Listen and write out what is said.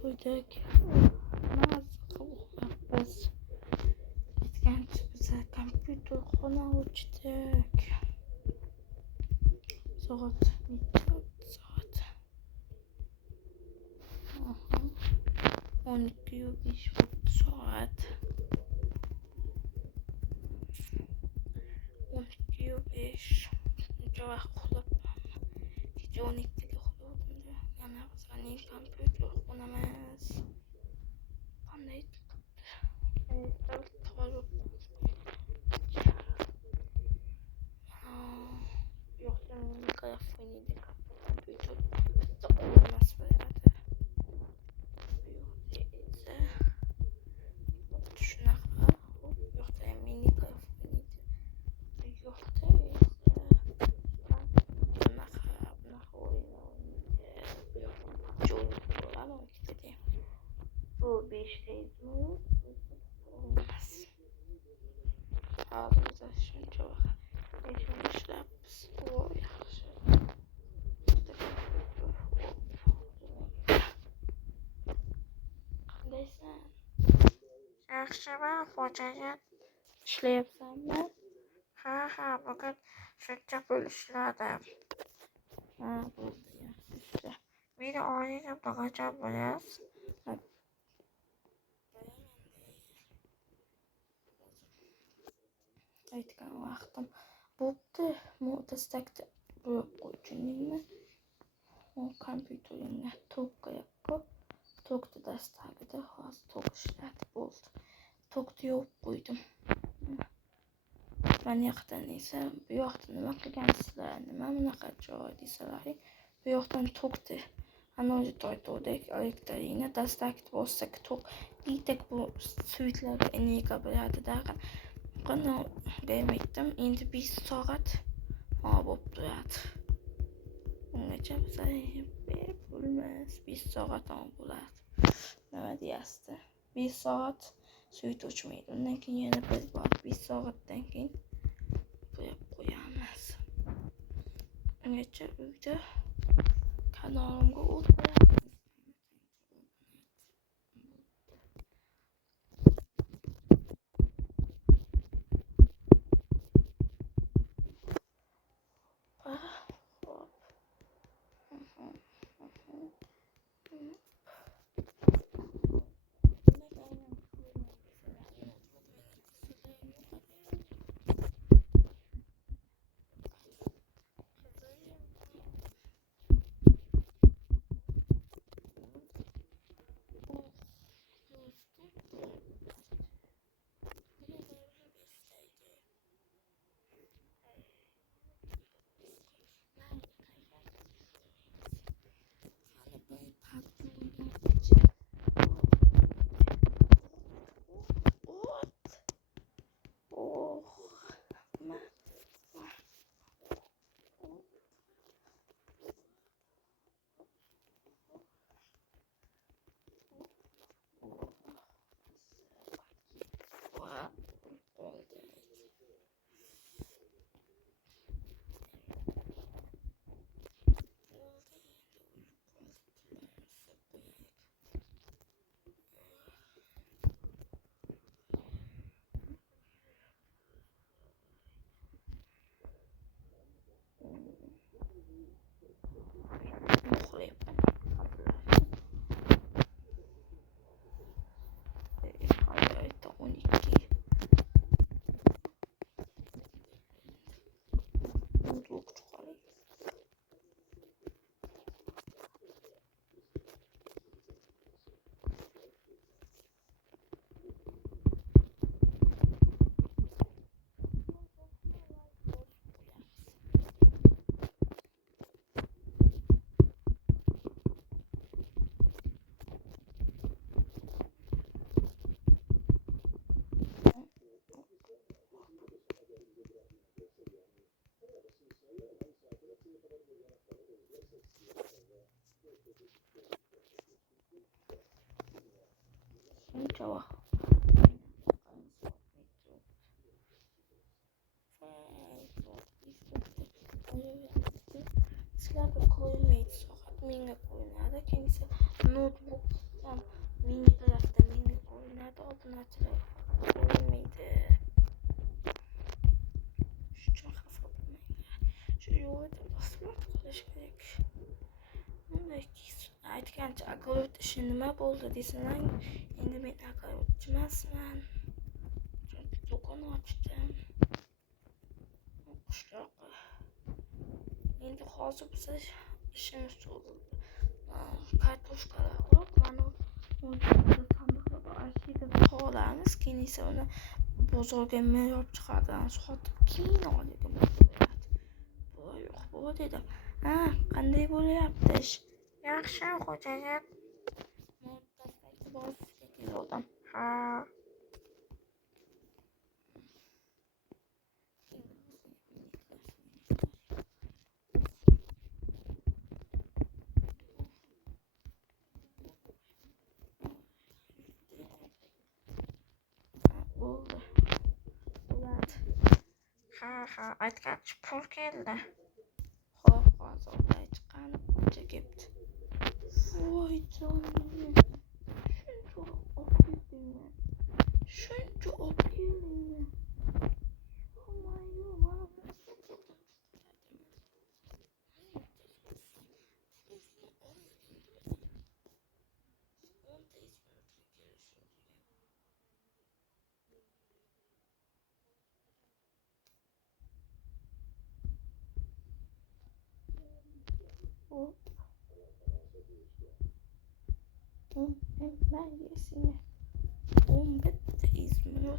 to'ydik. Maza qilib biz ketgancha biza kompyuter xona ochdik. Soat necha soat? 12:05 soat. 12:05 necha vaqt uxlabman? Kecha 12ga uxladim. Yana bizning kompyuter xonamiz qanday yo'qsa mikrofon edi kompyuter bitta olmas bo'ladi. Shunaqa yo'qda mini mikrofon edi. Yo'qda bunaqa o'yinlar bu 5 olmas. Hozir shuncha vaqt ishlabmiz. Yaxshi. Qandaysan? Yaxshiman, xo'jayin. Ishlayapsanmi? Ha, bugun shuncha pul ishladim. Bo'ldi, yaxshi. Meni oilaga qachon bo'lyapsiz? Aytgan vaqtim bo'pti. Dastakda bo'lib qo'yishingmi? Kompyuterimni to'qqa to'qdi dastagida hozir to'q ishladi bo'ldi. To'qni yopib qo'ydim. Mana yoqdan esa bu yoqda nima qilgansizlar? Nima bunaqa joy desalaring, bu yoqdan to'qdi. Ana o'zi to'ydek elektrina dastakda bossak to'q. Bitek bu svitlarga energiya beradi dag'in. Qani bermaydim. Endi 5 soat bo'lib turadi. Ungacha biza bo'lmas 5 soat bo'ladi. Nima deyapsiz? 5 soat svit o'chmaydi. Undan keyin yana biz bor 5 soatdan keyin qo'yamiz. Ungacha uyda kanalimga o'tiramiz. Ciała. Sizlarga qo'yilmaydi, soat menga qo'yiladi. Keyin esa notebook ham mini tarafta mini oynadı, obunachilar ko'rinmaydi. Shu uchun xafa bo'lmanglar. Shu yo'lda bosmoq qilish kerak. Bunday aytgancha огород ishi nima bo'ldi desalar, endi men огородchi emasman. Chunki do'kon ochdim. Qishloqqa. Endi hozir biza ishimiz cho'zildi. Kartoshkalar olib, mana sandiqda arxivga qolamiz. Keyin esa uni bozorga men olib chiqardim. Sotib keyin oladigan bo'ladi. Bu yo'q, bu dedim. Ha, qanday bo'lyapti ish? Yaxshi, xo'jayin. Mo'ttasdagi bosishga keldim. Ha. Bo'ldi. Bo'ladi. Ha, aytgancha pul keldi. Xo'p, hozir olay chiqqan uncha ketdi. Voy jonim. Shuncha olib keldingmi? Ben yesine 11 İzmir